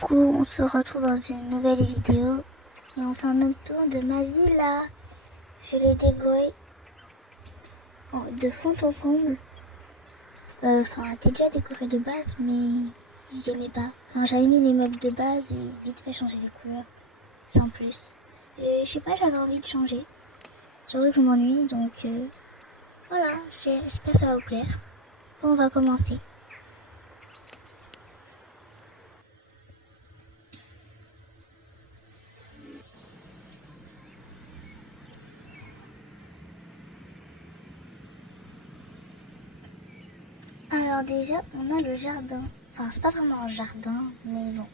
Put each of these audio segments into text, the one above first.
coup, on se retrouve dans une nouvelle vidéo et on fait un autre tour de ma villa. Je l'ai décorée de fond en comble. Enfin, elle était déjà décorée de base, mais j'aimais pas. Enfin, j'avais mis les meubles de base et vite fait changer les couleurs, sans plus. Et je sais pas, j'avais envie de changer. Surtout que je m'ennuie, donc voilà, j'espère que ça va vous plaire. Bon, on va commencer. Alors déjà, on a le jardin. Enfin, c'est pas vraiment un jardin, mais bon.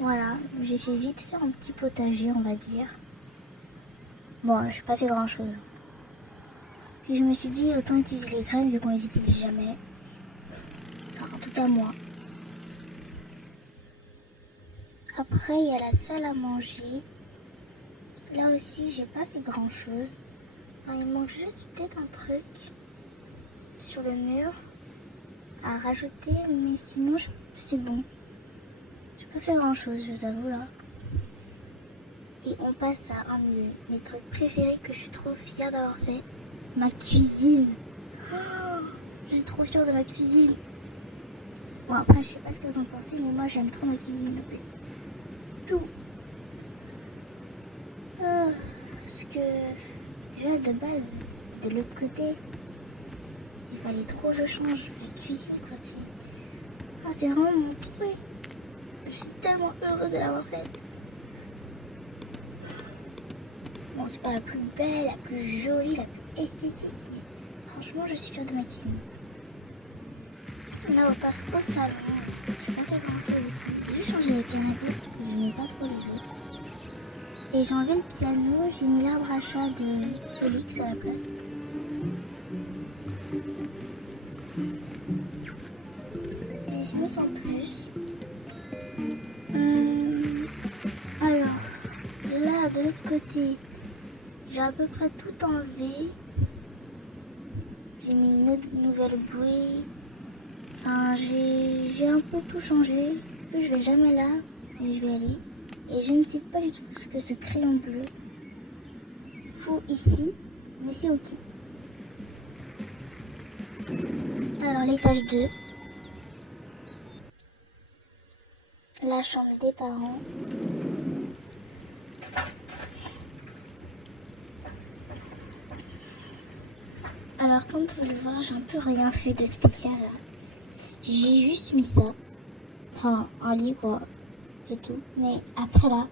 Voilà, j'ai fait vite fait un petit potager, on va dire. Bon, j'ai pas fait grand chose. Puis je me suis dit, autant utiliser les graines vu qu'on les utilise jamais. Enfin, en tout cas moi. Après, il y a la salle à manger. Là aussi, j'ai pas fait grand chose. Enfin, il manque juste peut-être un truc sur le mur à rajouter, mais sinon, c'est bon. J'ai pas fait grand chose, je vous avoue là. Et on passe à un de mes trucs préférés que je suis trop fière d'avoir fait. Ma cuisine. Oh, je suis trop fière de ma cuisine. Bon, après, je sais pas ce que vous en pensez, mais moi, j'aime trop ma cuisine. En fait. Tout. Parce que, déjà, de base, c'est de l'autre côté. Il fallait trop que je change la cuisine, quoi. C'est vraiment mon truc. Je suis tellement heureuse de l'avoir faite. Bon, c'est pas la plus belle, la plus jolie, la plus esthétique, mais franchement, je suis fière de ma cuisine. Là, on passe au salon. J'ai pas fait grand chose ici. J'ai juste changé les canapés parce que j'aimais pas trop les autres. Et j'ai enlevé le piano, j'ai mis l'arbre à chat de Félix à la place. Et sinon, sans plus. Alors, là, de l'autre côté, j'ai à peu près tout enlevé. J'ai mis une autre nouvelle bouée. Enfin, j'ai un peu tout changé. Je vais jamais là, mais je vais aller. Et je ne sais pas du tout ce que ce crayon bleu fout ici, mais c'est ok. Alors, l'étage 2. La chambre des parents. Alors, comme vous pouvez le voir, j'ai un peu rien fait de spécial là. J'ai juste mis ça. Enfin, un lit quoi. Et tout. Mais après là,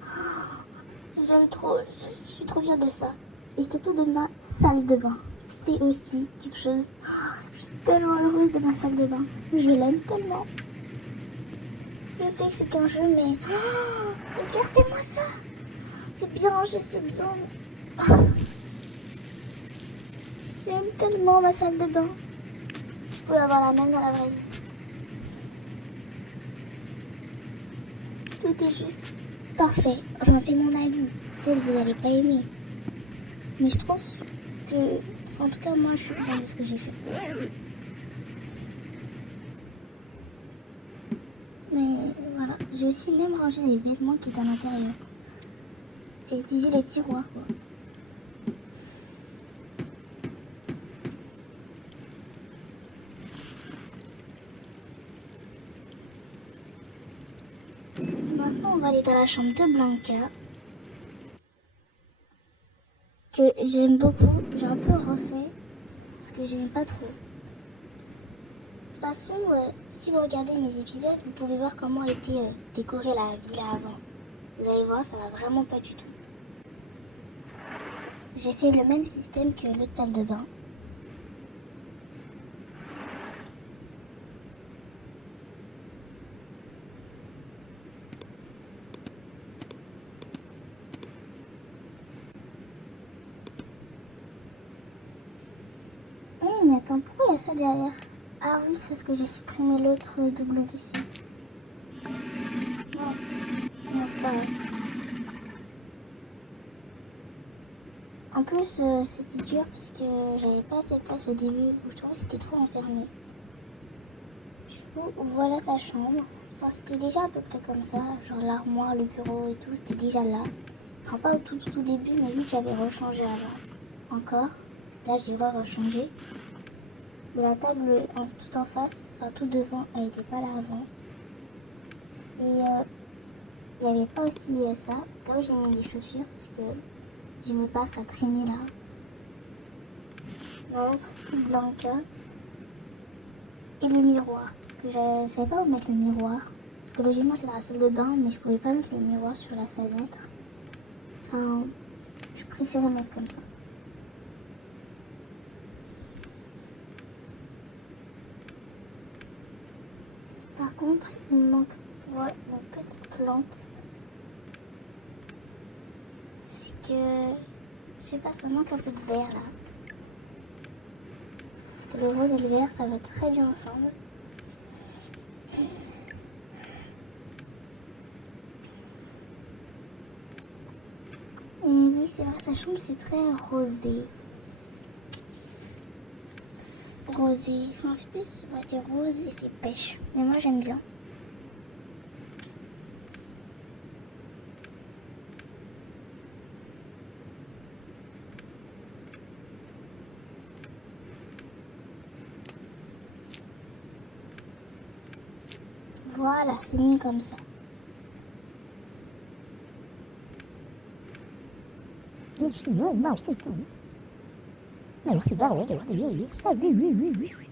j'aime trop. Je suis trop fière de ça. Et surtout de ma salle de bain. C'est aussi quelque chose. Je suis tellement heureuse de ma salle de bain. Je l'aime tellement. Je sais que c'est un jeu, mais regardez-moi ça. C'est bien rangé, c'est bien. J'aime tellement ma salle de bain. Vous pouvez avoir la même dans la vraie vie. Tout est juste parfait. Enfin, c'est mon avis. Peut-être que vous n'allez pas aimer. Mais je trouve que, en tout cas, moi, je suis fière de ce que j'ai fait. Mais voilà, j'ai aussi même rangé les vêtements qui étaient à l'intérieur. Et utilisé les tiroirs, quoi. Maintenant, on va aller dans la chambre de Blanca. Que j'aime beaucoup. J'ai un peu refait. Parce que j'aimais pas trop. De toute façon, si vous regardez mes épisodes, vous pouvez voir comment était décorée la villa avant. Vous allez voir, ça va vraiment pas du tout. J'ai fait le même système que l'autre salle de bain. Oui, mais attends, pourquoi il y a ça derrière? Ah oui, c'est parce que j'ai supprimé l'autre WC. Non, c'est pas vrai. En plus, c'était dur parce que j'avais pas assez de place au début où je trouvais que c'était trop enfermé. Du coup, voilà sa chambre. Enfin, c'était déjà à peu près comme ça, genre l'armoire, le bureau et tout, c'était déjà là. Enfin, pas au tout début, mais vu que j'avais rechangé avant. Encore. Là, j'ai rechangé. Mais la table tout en face, enfin tout devant, elle n'était pas là avant. Et il n'y avait pas aussi ça. C'est là où j'ai mis les chaussures, parce que j'aimais pas ça traîner là. Dans l'autre petite blanca. Et le miroir, parce que je ne savais pas où mettre le miroir. Parce que logiquement, c'est dans la salle de bain, mais je pouvais pas mettre le miroir sur la fenêtre. Enfin, je préférais mettre comme ça. Par contre, il me manque une petite plante. Parce que, je sais pas, ça manque un peu de vert là. Parce que le rose et le vert, ça va très bien ensemble. Et oui, c'est vrai, sa chambre, c'est très rosé. Rosé, enfin c'est plus, ouais, c'est rose et c'est pêche. Mais moi, j'aime bien. Voilà, c'est mieux comme ça. Mais sinon, non, c'est tout. Mais c'est pas vrai, oui, ça, oui, oui, oui, oui.